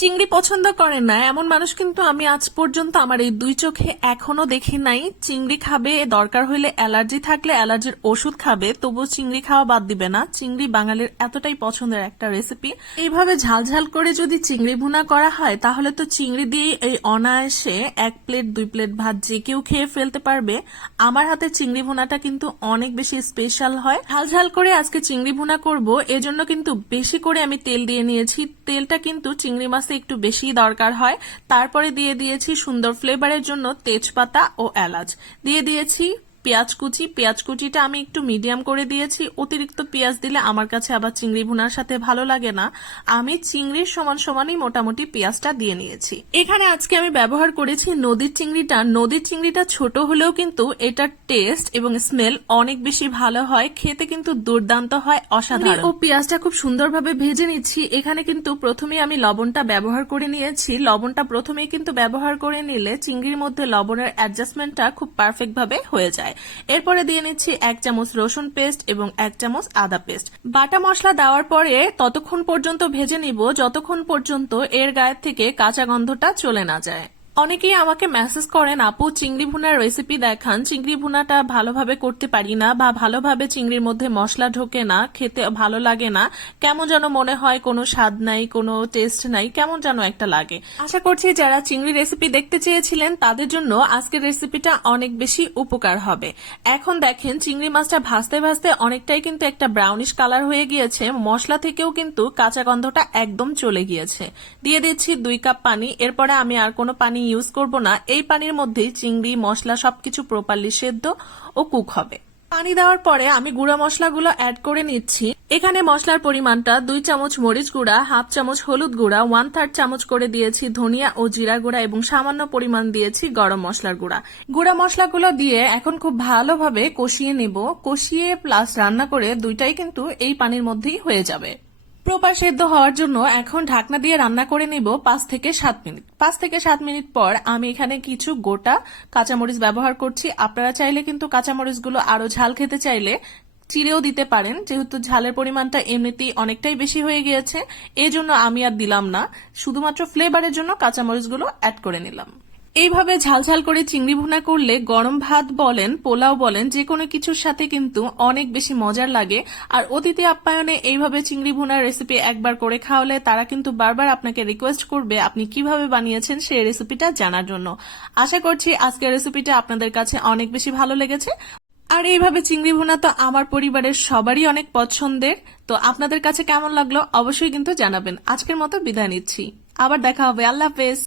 চিংড়ি পছন্দ করেন না এমন মানুষ কিন্তু আমি আজ পর্যন্ত আমার এই দুই চোখে এখনো দেখি নাই। চিংড়ি খাবে, দরকার হইলে অ্যালার্জি থাকলে অ্যালার্জির ওষুধ খাবে, তবু চিংড়ি খাওয়া বাদ দিবে না। চিংড়ি বাঙালির এতটাই পছন্দের একটা রেসিপি। এইভাবে ঝালঝাল করে যদি চিংড়ি ভুনা করা হয় তাহলে তো চিংড়ি দিয়ে এই অনায়াসে 1 প্লেট 2 প্লেট ভাত যে কেউ খেয়ে ফেলতে পারবে। আমার হাতে চিংড়ি ভুনাটা কিন্তু অনেক বেশি স্পেশাল হয়। ঝালঝাল করে আজকে চিংড়ি ভুনা করব, এজন্য কিন্তু বেশি করে আমি তেল দিয়ে নিয়েছি। তেলটা কিন্তু চিংড়ি মাছে একটু বেশি দরকার হয়। তারপরে দিয়ে দিয়েছি সুন্দর ফ্লেভারের জন্য তেজপাতা ও এলাচ, দিয়ে দিয়েছি পেঁয়াজ কুচি। পেঁয়াজ কুচিটা আমি একটু মিডিয়াম করে দিয়েছি, অতিরিক্ত পেঁয়াজ দিলে আমার কাছে আবার চিংড়ি ভুনার সাথে ভালো লাগে না। আমি চিংড়ির সমান সমানই মোটামুটি পেঁয়াজটা দিয়ে নিয়েছি। এখানে আজকে আমি ব্যবহার করেছি নদীর চিংড়িটা। নদীর চিংড়িটা ছোট হলেও কিন্তু এটার টেস্ট এবং স্মেল অনেক বেশি ভালো হয়, খেতে কিন্তু দুর্দান্ত হয়, অসাধারণ। ও পেঁয়াজটা খুব সুন্দরভাবে ভেজে নিচ্ছি। এখানে কিন্তু প্রথমে আমি লবণটা ব্যবহার করে নিয়েছি। লবণটা প্রথমেই কিন্তু ব্যবহার করে নিলে চিংড়ির মধ্যে লবণের অ্যাডজাস্টমেন্টটা খুব পারফেক্ট ভাবে হয়ে যায়। এরপরে দিয়ে নিচ্ছি 1 চামচ রসুন পেস্ট এবং 1 চামচ আদা পেস্ট। বাটা মশলা দেওয়ার পরে ততক্ষণ পর্যন্ত ভেজে নিব যতক্ষণ পর্যন্ত এর গায়ের থেকে কাঁচা গন্ধটা চলে না যায়। অনেকেই আমাকে মেসেজ করেন, আপু চিংড়ি ভুনার রেসিপি দেখান, চিংড়ি ভুনাটা ভালোভাবে করতে পারি না বা ভালোভাবে চিংড়ির মধ্যে মশলা ঢোকে না, খেতে ভালো লাগে না, কেমন যেন মনে হয় কোনো স্বাদ নাই, কোনো টেস্ট নাই, কেমন যেন একটা লাগে। আশা করছি যারা চিংড়ি রেসিপি দেখতে চেয়েছিলেন তাদের জন্য আজকের রেসিপিটা অনেক বেশি উপকার হবে। এখন দেখেন চিংড়ি মাছটা ভাজতে ভাজতে অনেকটাই কিন্তু একটা ব্রাউনিশ কালার হয়ে গিয়েছে, মশলা থেকেও কিন্তু কাঁচা গন্ধটা একদম চলে গিয়েছে। দিয়ে দিচ্ছি 2 কাপ পানি। এরপরে আমি আর কোনো পানি ইউজ করব না। এই পানির মধ্যেই চিংড়ি মশলা সবকিছু প্রপারলি সেদ্ধ ও কুক হবে। পানি দেওয়ার পরে আমি গুঁড়া মশলাগুলো অ্যাড করে নিচ্ছি। এখানে মশলার পরিমাণটা 2 চামচ মরিচ গুঁড়া, 1/2 চামচ হলুদ গুঁড়া, 1/3 চামচ করে দিয়েছি ধনিয়া ও জিরা গুঁড়া এবং সামান্য পরিমাণ দিয়েছি গরম মশলার গুঁড়া। গুঁড়া মশলাগুলো দিয়ে এখন খুব ভালোভাবে কষিয়ে নেব। কষিয়ে প্লাস রান্না করে দুইটাই কিন্তু এই পানির মধ্যেই হয়ে যাবে। প্রপার সেদ্ধ হওয়ার জন্য এখন ঢাকনা দিয়ে রান্না করে নেব 5 থেকে 7 মিনিট। 5 থেকে 7 মিনিট পর আমি এখানে কিছু গোটা কাঁচামরিচ ব্যবহার করছি। আপনারা চাইলে কিন্তু কাঁচামরিচগুলো আরো ঝাল খেতে চাইলে চিড়েও দিতে পারেন, যেহেতু ঝালের পরিমাণটা এমনিতেই অনেকটাই বেশি হয়ে গিয়েছে, এই জন্য আমি আর দিলাম না, শুধুমাত্র ফ্লেভারের জন্য কাঁচামরিচগুলো অ্যাড করে নিলাম। এইভাবে ঝালঝাল করে চিংড়ি ভুনা করলে গরম ভাত বলেন, পোলাও বলেন, যে কোনো কিছুর সাথে কিন্তু অনেক বেশি মজার লাগে। আর অতিথি আপ্যায়নে এইভাবে চিংড়ি ভুনার রেসিপি একবার করে খাওয়ালে তারা কিন্তু বারবার আপনাকে রিকোয়েস্ট করবে আপনি কিভাবে বানিয়েছেন সেই রেসিপিটা জানার জন্য। আশা করছি আজকের রেসিপিটা আপনাদের কাছে অনেক বেশি ভালো লেগেছে। আর এইভাবে চিংড়ি ভুনা তো আমার পরিবারের সবারই অনেক পছন্দের। তো আপনাদের কাছে কেমন লাগলো অবশ্যই কিন্তু জানাবেন। আজকের মতো বিদায় নিচ্ছি, আবার দেখা হবে। আল্লাহ হাফেজ।